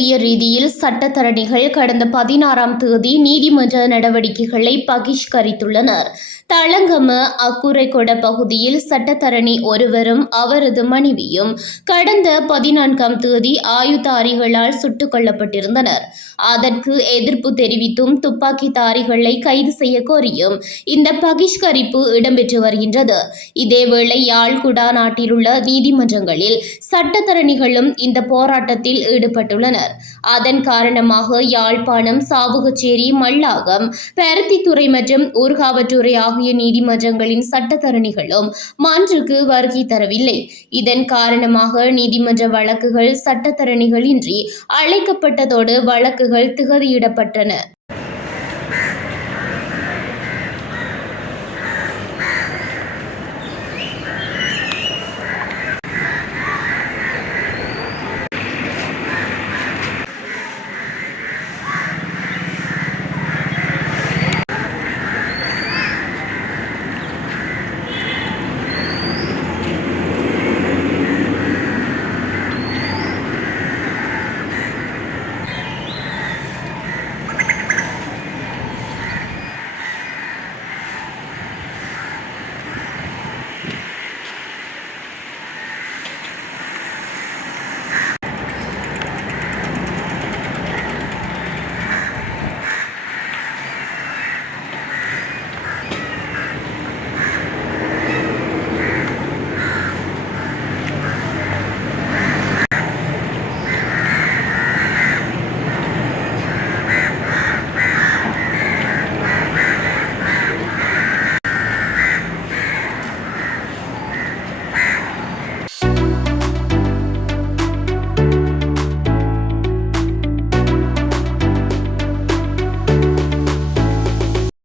தழுவிய ரீதியில் சட்டத்தரணிகள் கடந்த 16ஆம் தேதி நீதிமன்ற நடவடிக்கைகளை பகிஷ்கரித்துள்ளனர். தளங்கம அக்குரைகொட பகுதியில் சட்டத்தரணி ஒருவரும் அவரது மனைவியும் கடந்த 14ஆம் தேதி ஆயுததாரிகளால் சுட்டுக் கொல்லப்பட்டிருந்தனர். அதற்கு எதிர்ப்பு தெரிவித்தும் துப்பாக்கிதாரிகளை கைது செய்ய கோரியும் இந்த பகிஷ்கரிப்பு இடம்பெற்று வருகின்றது. இதேவேளை யாழ் குடாநாட்டிலுள்ள நீதிமன்றங்களில் சட்டத்தரணிகளும் இந்த போராட்டத்தில் ஈடுபட்டுள்ளனர். அதன் காரணமாக யாழ்ப்பாணம், சாவுகச்சேரி, மல்லாகம், பருத்தித்துறை மற்றும் ஊர்காவற்றுறை ஆகிய நீதிமன்றங்களின் சட்டத்தரணிகளும் மன்றுக்கு வருகை தரவில்லை. இதன் காரணமாக நீதிமன்ற வழக்குகள் சட்டத்தரணிகளின்றி அழைக்கப்பட்டதோடு வழக்குகள் திகதியிடப்பட்டன.